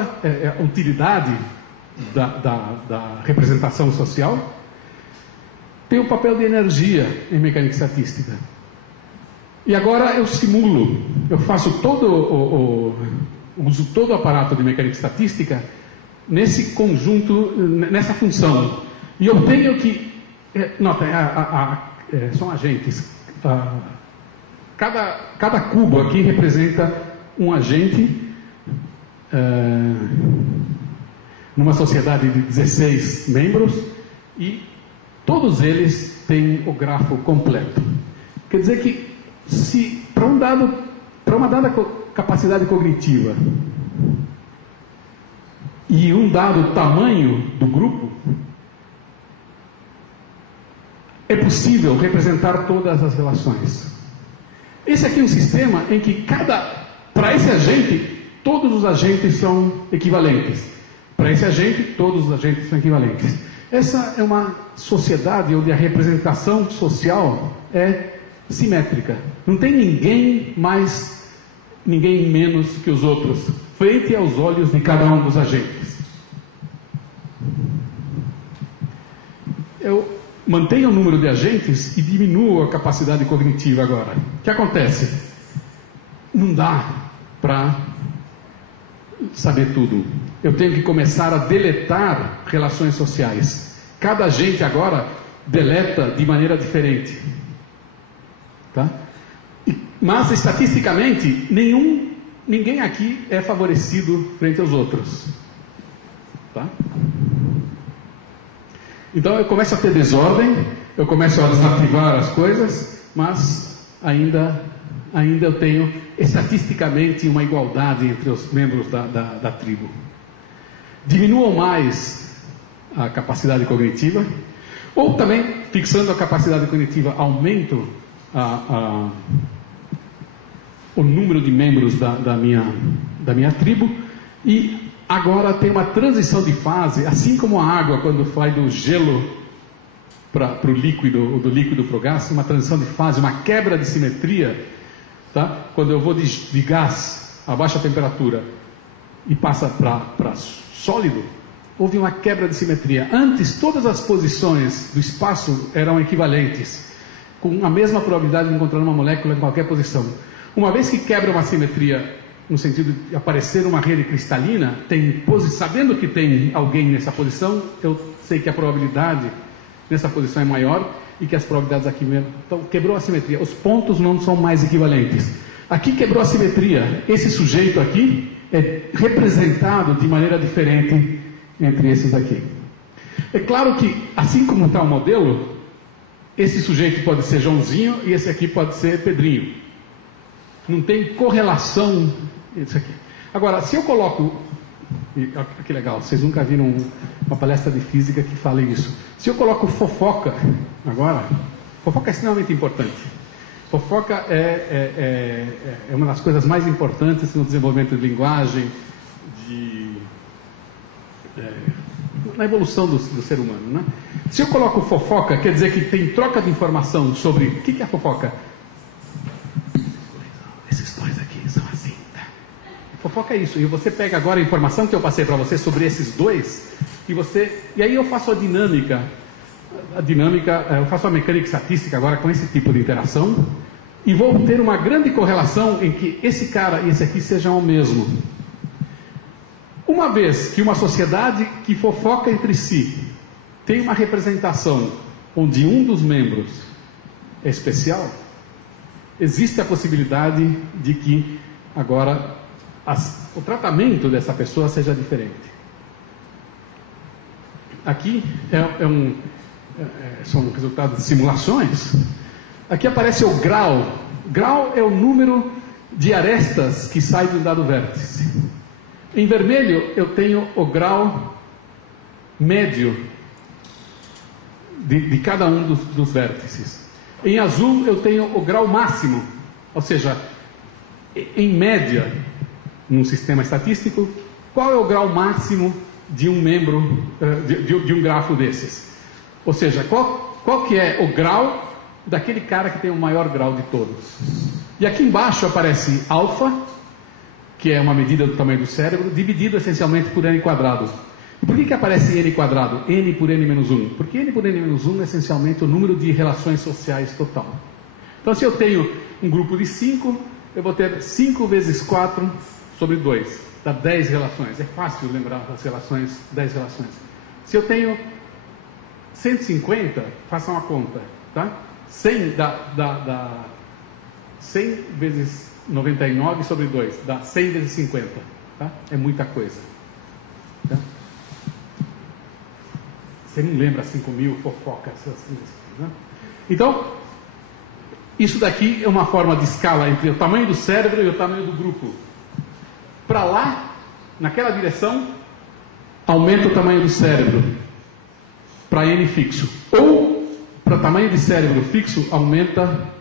a utilidade da representação social, tem o papel de energia em mecânica estatística. E agora eu simulo, eu faço uso todo o aparato de mecânica estatística nesse conjunto, nessa função. E eu tenho que, nota, são agentes. Cada cubo aqui representa um agente numa sociedade de 16 membros e todos eles têm o grafo completo. Quer dizer que se para uma dada capacidade cognitiva e um dado tamanho do grupo, é possível representar todas as relações. Esse aqui é um sistema em que para esse agente, todos os agentes são equivalentes. Para esse agente, todos os agentes são equivalentes. Essa é uma sociedade onde a representação social é simétrica. Não tem ninguém mais, ninguém menos que os outros, frente aos olhos de cada um dos agentes. Eu mantenho o número de agentes e diminuo a capacidade cognitiva agora. O que acontece? Não dá para saber tudo. Eu tenho que começar a deletar relações sociais. Cada agente agora deleta de maneira diferente. Tá? Mas estatisticamente ninguém aqui é favorecido frente aos outros. Tá? Então eu começo a ter desordem, eu começo a desativar as coisas, mas ainda eu tenho estatisticamente uma igualdade entre os membros da tribo. Diminuam mais a capacidade cognitiva, ou também, fixando a capacidade cognitiva, aumento o número de membros da minha tribo, e agora tem uma transição de fase, assim como a água quando vai do gelo para o líquido, ou do líquido para o gás, uma transição de fase, uma quebra de simetria, tá? Quando eu vou de gás a baixa temperatura e passa para sólido, houve uma quebra de simetria. Antes, todas as posições do espaço eram equivalentes, com a mesma probabilidade de encontrar uma molécula em qualquer posição. Uma vez que quebra uma simetria no sentido de aparecer uma rede cristalina, sabendo que tem alguém nessa posição, eu sei que a probabilidade nessa posição é maior e que as probabilidades aqui mesmo. Então, quebrou a simetria. Os pontos não são mais equivalentes. Aqui quebrou a simetria. Esse sujeito aqui é representado de maneira diferente entre esses aqui. É claro que, assim como está o modelo, esse sujeito pode ser Joãozinho e esse aqui pode ser Pedrinho. Não tem correlação isso aqui. Agora, se eu coloco... Que legal, vocês nunca viram uma palestra de física que fale isso. Se eu coloco fofoca agora, fofoca é extremamente importante. Fofoca é uma das coisas mais importantes no desenvolvimento de linguagem, na evolução do ser humano, né? Se eu coloco fofoca, quer dizer que tem troca de informação sobre... O que é a fofoca? Esses dois aqui são assim, tá? Fofoca é isso. E você pega agora a informação que eu passei para você sobre esses dois, e aí eu faço a dinâmica, eu faço a mecânica estatística agora com esse tipo de interação, e vou ter uma grande correlação em que esse cara e esse aqui sejam o mesmo. Uma vez que uma sociedade que fofoca entre si tem uma representação onde um dos membros é especial, existe a possibilidade de que agora o tratamento dessa pessoa seja diferente. Aqui são resultados de simulações. Aqui aparece o grau. Grau é o número de arestas que sai de um dado vértice. Em vermelho eu tenho o grau médio de cada um dos vértices. Em azul eu tenho o grau máximo, ou seja, em média, num sistema estatístico, qual é o grau máximo de um membro, de um grafo desses? Ou seja, qual que é o grau daquele cara que tem o maior grau de todos? E aqui embaixo aparece alfa, que é uma medida do tamanho do cérebro, dividido essencialmente por n quadrado. E por que aparece n quadrado? N por n menos 1. Porque n por n menos 1 é essencialmente o número de relações sociais total. Então, se eu tenho um grupo de 5, eu vou ter 5 vezes 4 sobre 2. Dá 10 relações. É fácil lembrar das relações, 10 relações. Se eu tenho 150, faça uma conta, tá? 100 dá 100 vezes 99 sobre 2, dá 100 vezes 50, tá? É muita coisa, tá? Você não lembra 5.000 fofocas, né? Então, isso daqui é uma forma de escala entre o tamanho do cérebro e o tamanho do grupo. Para lá, naquela direção, aumenta o tamanho do cérebro para n fixo. Ou, para tamanho de cérebro fixo, aumenta...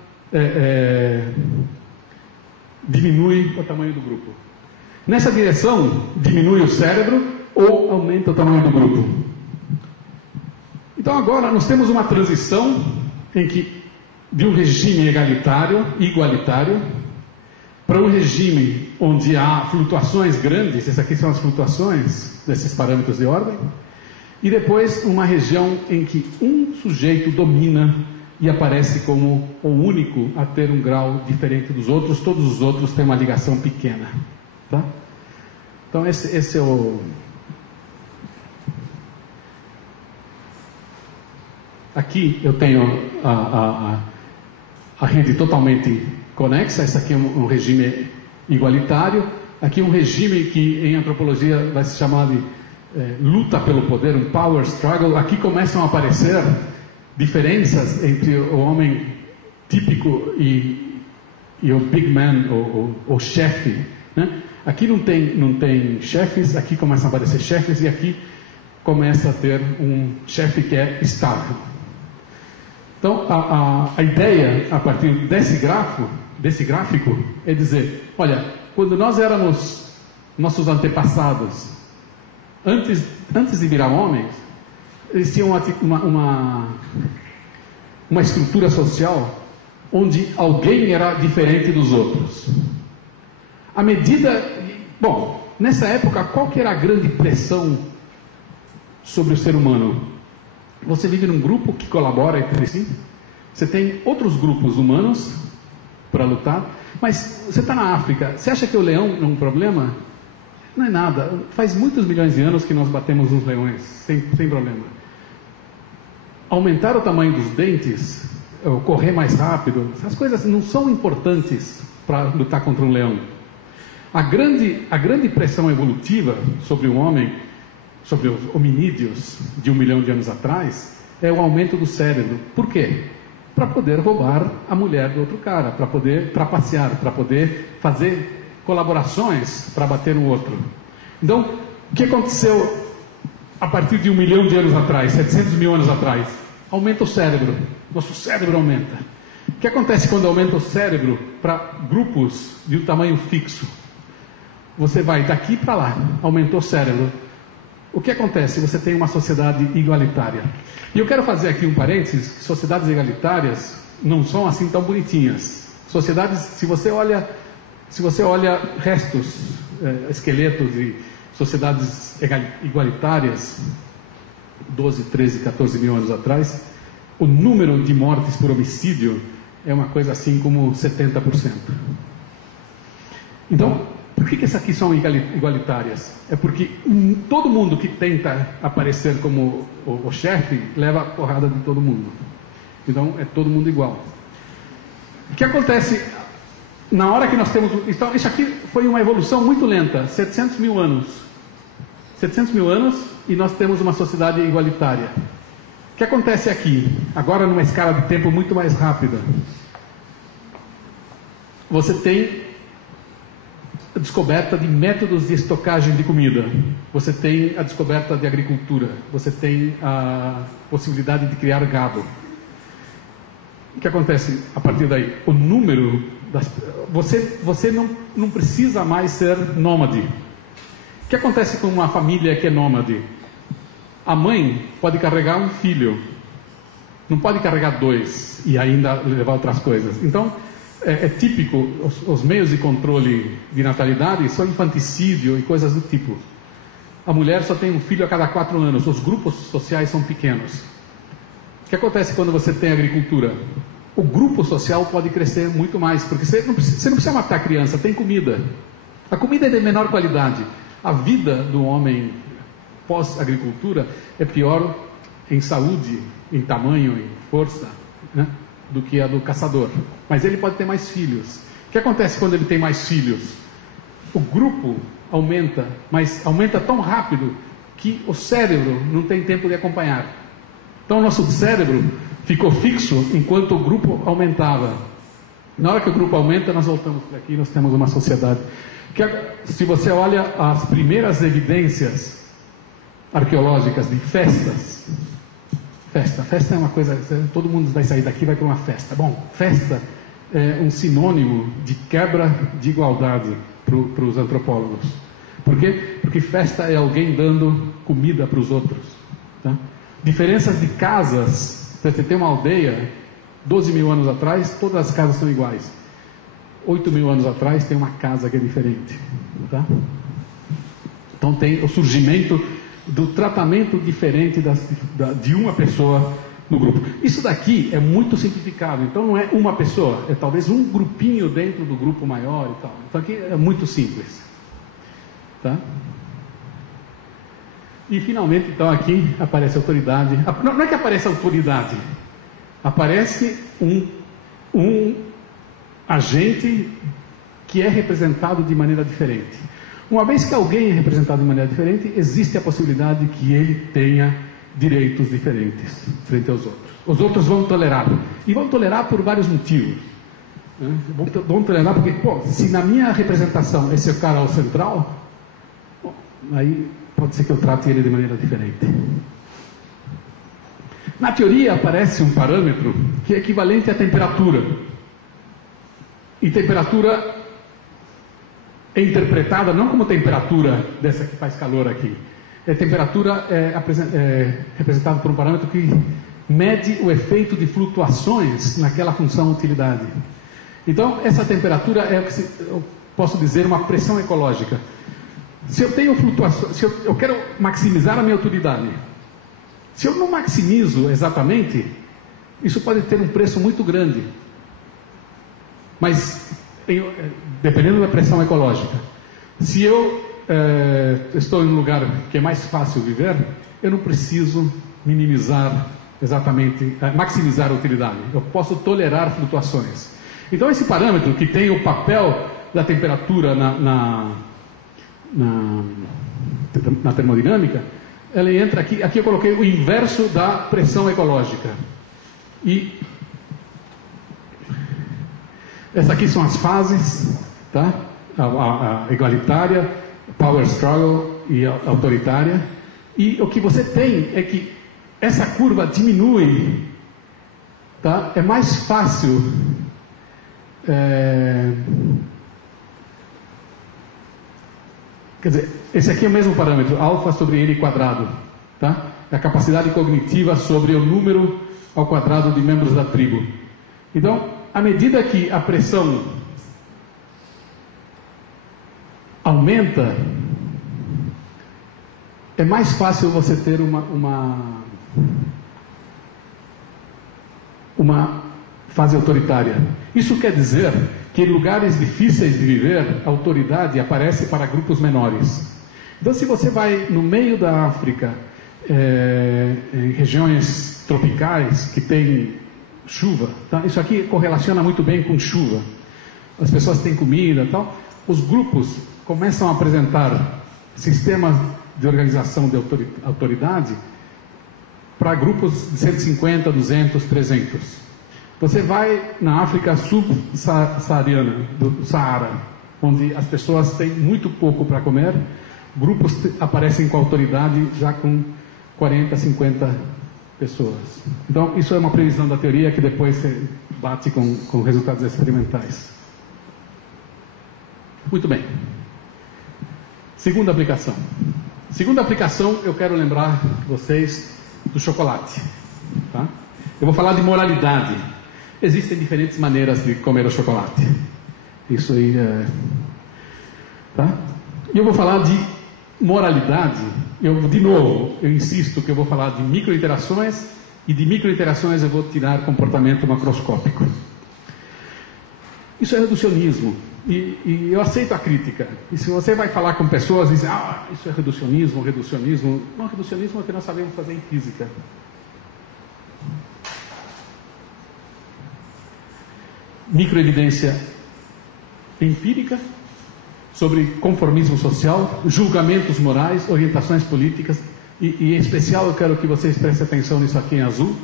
diminui o tamanho do grupo. Nessa direção, diminui o cérebro ou aumenta o tamanho do grupo. Então agora nós temos uma transição em que de um regime igualitário, para um regime onde há flutuações grandes, essas aqui são as flutuações desses parâmetros de ordem, e depois uma região em que um sujeito domina e aparece como o único a ter um grau diferente dos outros, todos os outros têm uma ligação pequena. Tá? Então esse é o... Aqui eu tenho a rede totalmente conexa, esse aqui é um regime igualitário, aqui um regime que em antropologia vai se chamar de luta pelo poder, um power struggle. Aqui começam a aparecer diferenças entre o homem típico e o big man, o chefe, né? Aqui não tem chefes, aqui começam a aparecer chefes e aqui começa a ter um chefe que é estável. Então a ideia a partir desse gráfico é dizer, olha, quando nós éramos nossos antepassados, antes de virar homens, eles tinham uma estrutura social onde alguém era diferente dos outros. À medida... Bom, nessa época, qual que era a grande pressão sobre o ser humano? Você vive num grupo que colabora entre si, você tem outros grupos humanos para lutar. Mas você está na África, você acha que o leão é um problema? Não é nada. Faz muitos milhões de anos que nós batemos nos leões, sem problema. Aumentar o tamanho dos dentes, ou correr mais rápido, essas coisas não são importantes para lutar contra um leão. A grande pressão evolutiva sobre o homem, sobre os hominídeos de 1 milhão de anos atrás, é o aumento do cérebro. Por quê? Para poder roubar a mulher do outro cara, para poder trapacear, para poder fazer colaborações para bater no outro. Então, o que aconteceu a partir de 1 milhão de anos atrás, 700 mil anos atrás? Aumenta o cérebro, nosso cérebro aumenta. O que acontece quando aumenta o cérebro para grupos de um tamanho fixo? Você vai daqui para lá, aumentou o cérebro. O que acontece? Você tem uma sociedade igualitária. E eu quero fazer aqui um parênteses, que sociedades igualitárias não são assim tão bonitinhas. Sociedades, se você olha restos, esqueletos de sociedades igualitárias, 12, 13, 14 mil anos atrás, o número de mortes por homicídio é uma coisa assim como 70%. Então, por que essas aqui são igualitárias? É porque todo mundo que tenta aparecer como o chefe leva a porrada de todo mundo. Então, é todo mundo igual. O que acontece na hora que nós temos... Então, isso aqui foi uma evolução muito lenta, 700 mil anos. 700 mil anos e nós temos uma sociedade igualitária. O que acontece aqui? Agora, numa escala de tempo muito mais rápida. Você tem a descoberta de métodos de estocagem de comida. Você tem a descoberta de agricultura. Você tem a possibilidade de criar gado. O que acontece a partir daí? O número das... Você não precisa mais ser nômade. O que acontece com uma família que é nômade? A mãe pode carregar um filho. Não pode carregar 2 e ainda levar outras coisas. Então, é típico, os meios de controle de natalidade são infanticídio e coisas do tipo. A mulher só tem um filho a cada 4 anos, os grupos sociais são pequenos. O que acontece quando você tem agricultura? O grupo social pode crescer muito mais, porque você não precisa matar a criança, tem comida. A comida é de menor qualidade. A vida do homem pós-agricultura é pior em saúde, em tamanho, em força, né, do que a do caçador. Mas ele pode ter mais filhos. O que acontece quando ele tem mais filhos? O grupo aumenta, mas aumenta tão rápido que o cérebro não tem tempo de acompanhar. Então o nosso cérebro ficou fixo enquanto o grupo aumentava. Na hora que o grupo aumenta, nós voltamos para aqui e nós temos uma sociedade. Se você olha as primeiras evidências arqueológicas de festas, festa é uma coisa, todo mundo vai sair daqui e vai para uma festa. Bom, festa é um sinônimo de quebra de igualdade para os antropólogos. Por quê? Porque festa é alguém dando comida para os outros. Tá? Diferenças de casas. Você tem uma aldeia, 12 mil anos atrás, todas as casas são iguais. 8 mil anos atrás tem uma casa que é diferente. Tá? Então tem o surgimento do tratamento diferente de uma pessoa no grupo. Isso daqui é muito simplificado, então não é uma pessoa, é talvez um grupinho dentro do grupo maior e tal. Então aqui é muito simples. Tá? E finalmente, então aqui aparece a autoridade. Não é que aparece a autoridade, aparece um agente que é representado de maneira diferente. Uma vez que alguém é representado de maneira diferente, existe a possibilidade que ele tenha direitos diferentes frente aos outros. Os outros vão tolerar. E vão tolerar por vários motivos. Né? Vão tolerar porque, se na minha representação esse é o cara ao central, aí pode ser que eu trate ele de maneira diferente. Na teoria aparece um parâmetro que é equivalente à temperatura. E temperatura é interpretada não como temperatura dessa que faz calor aqui. Temperatura é representada por um parâmetro que mede o efeito de flutuações naquela função utilidade. Então, essa temperatura é o que eu posso dizer uma pressão ecológica. Se eu tenho flutuações, se eu quero maximizar a minha utilidade, se eu não maximizo exatamente, isso pode ter um preço muito grande. Mas, dependendo da pressão ecológica, se eu estou em um lugar que é mais fácil viver, eu não preciso minimizar exatamente, maximizar a utilidade. Eu posso tolerar flutuações. Então, esse parâmetro que tem o papel da temperatura na termodinâmica, ele entra aqui. Aqui eu coloquei o inverso da pressão ecológica. E essas aqui são as fases, tá? A igualitária, power struggle e a autoritária. E o que você tem é que essa curva diminui, tá? É mais fácil quer dizer, esse aqui é o mesmo parâmetro, alfa sobre n quadrado, tá? É a capacidade cognitiva sobre o número ao quadrado de membros da tribo. Então, à medida que a pressão aumenta, é mais fácil você ter uma fase autoritária. Isso quer dizer que em lugares difíceis de viver, a autoridade aparece para grupos menores. Então, se você vai no meio da África, em regiões tropicais que tem chuva, tá? Isso aqui correlaciona muito bem com chuva. As pessoas têm comida e tal. Os grupos começam a apresentar sistemas de organização de autoridade para grupos de 150, 200, 300. Você vai na África subsaariana, do Saara, onde as pessoas têm muito pouco para comer, grupos aparecem com autoridade já com 40, 50 pessoas. Então, isso é uma previsão da teoria que depois se bate com resultados experimentais. Muito bem. Segunda aplicação. Segunda aplicação, eu quero lembrar vocês do chocolate. Tá? Eu vou falar de moralidade. Existem diferentes maneiras de comer o chocolate. Isso aí é... Tá? E eu vou falar de moralidade. De novo, eu insisto que eu vou falar de microinterações, e de microinterações eu vou tirar comportamento macroscópico. Isso é reducionismo. E eu aceito a crítica. E se você vai falar com pessoas e dizer, isso é reducionismo. Não, reducionismo é o que nós sabemos fazer em física. Microevidência empírica sobre conformismo social, julgamentos morais, orientações políticas, e em especial eu quero que vocês prestem atenção nisso aqui em azul,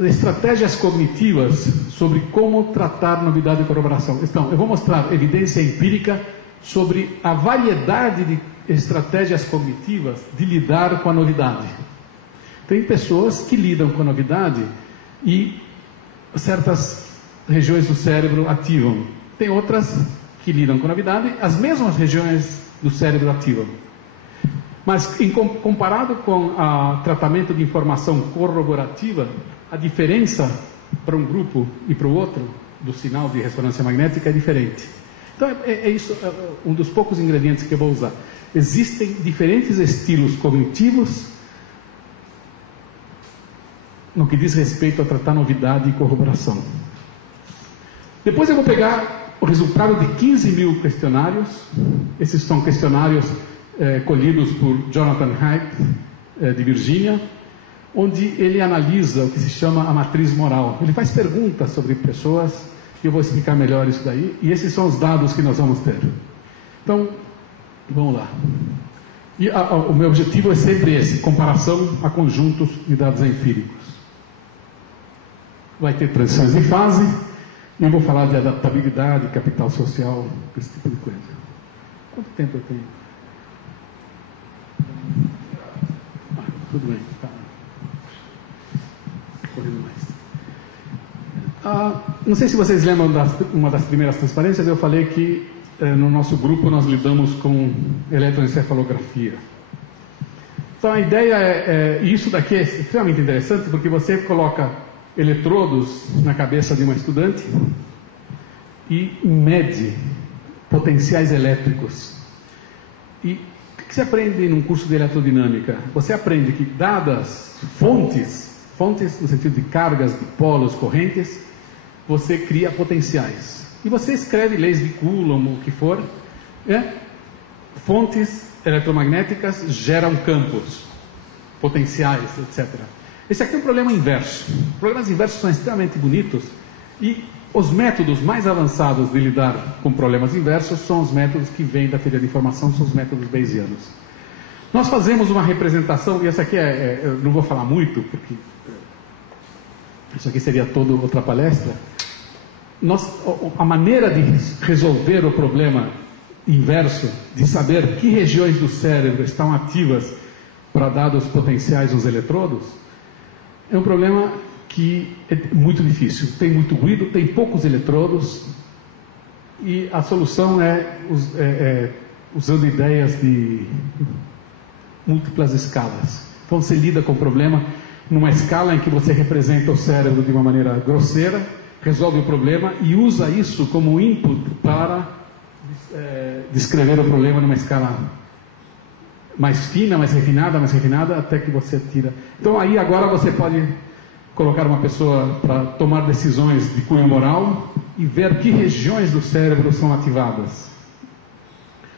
estratégias cognitivas sobre como tratar novidade e corroboração. Então, eu vou mostrar evidência empírica sobre a variedade de estratégias cognitivas de lidar com a novidade. Tem pessoas que lidam com a novidade e certas regiões do cérebro ativam. Tem outras que lidam com a novidade, as mesmas regiões do cérebro ativam. Mas, comparado com o tratamento de informação corroborativa, a diferença para um grupo e para o outro do sinal de ressonância magnética é diferente. Então, isso é um dos poucos ingredientes que eu vou usar. Existem diferentes estilos cognitivos no que diz respeito a tratar novidade e corroboração. Depois eu vou pegar o resultado de 15 mil questionários. Esses são questionários colhidos por Jonathan Haidt, de Virgínia, onde ele analisa o que se chama a matriz moral. Ele faz perguntas sobre pessoas, e eu vou explicar melhor isso daí, e esses são os dados que nós vamos ter. Então, vamos lá. E o meu objetivo é sempre esse, comparação a conjuntos de dados empíricos. Vai ter transições de fase, e eu vou falar de adaptabilidade, capital social, esse tipo de coisa. Quanto tempo eu tenho? Tudo bem, tá. Correndo mais. Não sei se vocês lembram uma das primeiras transparências, eu falei que no nosso grupo nós lidamos com eletroencefalografia. Então a ideia e isso daqui é extremamente interessante, porque você coloca eletrodos na cabeça de uma estudante e mede potenciais elétricos. E o que você aprende num curso de eletrodinâmica? Você aprende que dadas fontes no sentido de cargas, de polos, correntes, você cria potenciais. E você escreve leis de Coulomb, o que for, fontes eletromagnéticas geram campos potenciais, etc. Esse aqui é um problema inverso. Problemas inversos são extremamente bonitos e os métodos mais avançados de lidar com problemas inversos são os métodos que vêm da teoria da informação, são os métodos bayesianos. Nós fazemos uma representação, e essa aqui eu não vou falar muito, porque isso aqui seria toda outra palestra. A maneira de resolver o problema inverso, de saber que regiões do cérebro estão ativas para dados potenciais nos eletrodos, é um problema que é muito difícil. Tem muito ruído, tem poucos eletrodos, e a solução é usando ideias de múltiplas escalas. Então você lida com o problema numa escala em que você representa o cérebro de uma maneira grosseira, resolve o problema e usa isso como input para descrever o problema numa escala mais fina, mais refinada, até que você tira. Então aí agora você pode colocar uma pessoa para tomar decisões de cunho moral e ver que regiões do cérebro são ativadas.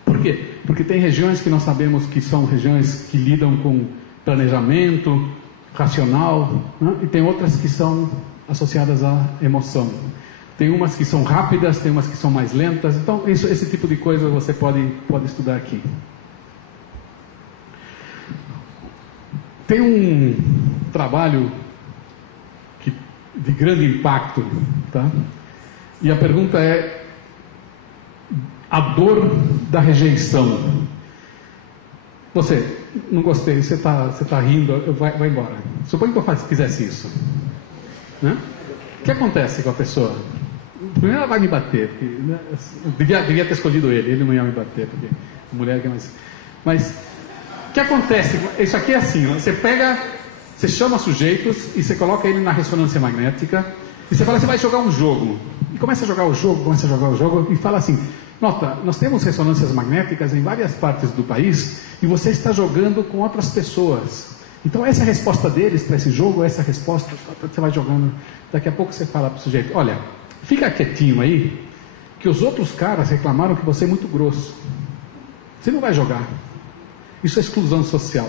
Por quê? Porque tem regiões que nós sabemos que são regiões que lidam com planejamento racional, né? E tem outras que são associadas à emoção. Tem umas que são rápidas, tem umas que são mais lentas. Então, esse tipo de coisa você pode estudar aqui. Tem um trabalho de grande impacto, tá? E a pergunta é: a dor da rejeição. Você, não gostei, você tá rindo, vai embora. Suponha que eu fizesse isso, né? O que acontece com a pessoa? Primeiro ela vai me bater, porque, né, devia ter escolhido ele não ia me bater, porque a mulher que é mais... Mas o que acontece? Isso aqui é assim, você chama sujeitos e você coloca ele na ressonância magnética e você fala, você vai jogar um jogo. E começa a jogar o jogo e fala assim: nota, nós temos ressonâncias magnéticas em várias partes do país e você está jogando com outras pessoas. Então essa é a resposta deles para esse jogo, essa resposta, você vai jogando. Daqui a pouco você fala para o sujeito: olha, fica quietinho aí, que os outros caras reclamaram que você é muito grosso. Você não vai jogar. Isso é exclusão social.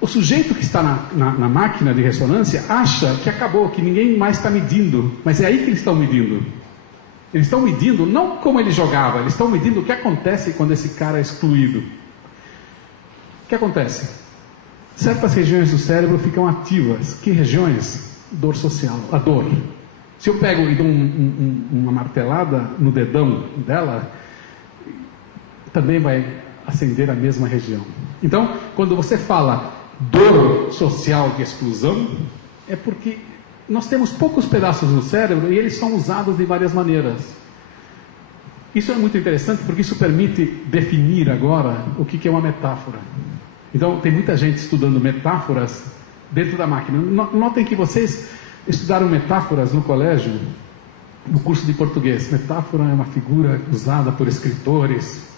O sujeito que está na máquina de ressonância acha que acabou, que ninguém mais está medindo. Mas é aí que eles estão medindo. Eles estão medindo não como ele jogava, eles estão medindo o que acontece quando esse cara é excluído. O que acontece? Certas regiões do cérebro ficam ativas. Que regiões? Dor social, a dor. Se eu pego e dou uma martelada no dedão dela, também vai acender a mesma região. Então, quando você fala dor social de exclusão, é porque nós temos poucos pedaços no cérebro e eles são usados de várias maneiras. Isso é muito interessante porque isso permite definir agora o que é uma metáfora. Então, tem muita gente estudando metáforas dentro da máquina. Notem que vocês estudaram metáforas no colégio, no curso de português. Metáfora é uma figura usada por escritores.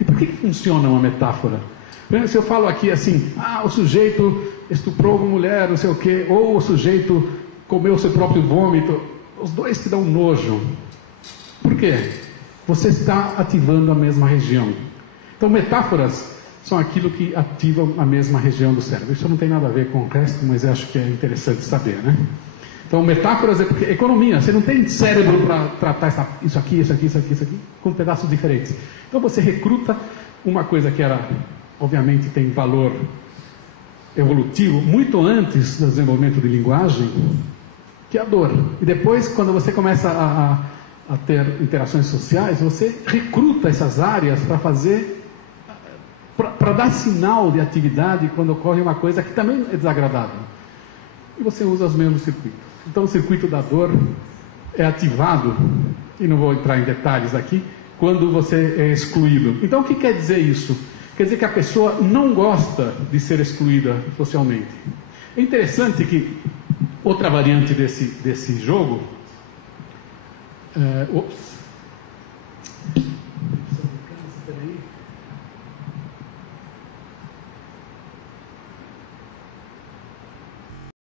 E por que funciona uma metáfora? Se eu falo aqui assim, o sujeito estuprou uma mulher, não sei o quê, ou o sujeito comeu seu próprio vômito, os dois te dão nojo. Por quê? Você está ativando a mesma região. Então, metáforas são aquilo que ativam a mesma região do cérebro. Isso não tem nada a ver com o resto, mas eu acho que é interessante saber, né? Então, metáforas é porque economia, você não tem cérebro para tratar isso aqui, com pedaços diferentes. Então, você recruta uma coisa que obviamente tem valor evolutivo, muito antes do desenvolvimento de linguagem, que é a dor. E depois, quando você começa a ter interações sociais, você recruta essas áreas para dar sinal de atividade quando ocorre uma coisa que também é desagradável. E você usa os mesmos circuitos. Então o circuito da dor é ativado, e não vou entrar em detalhes aqui, quando você é excluído. Então o que quer dizer isso? Quer dizer que a pessoa não gosta de ser excluída socialmente. É interessante que outra variante desse jogo...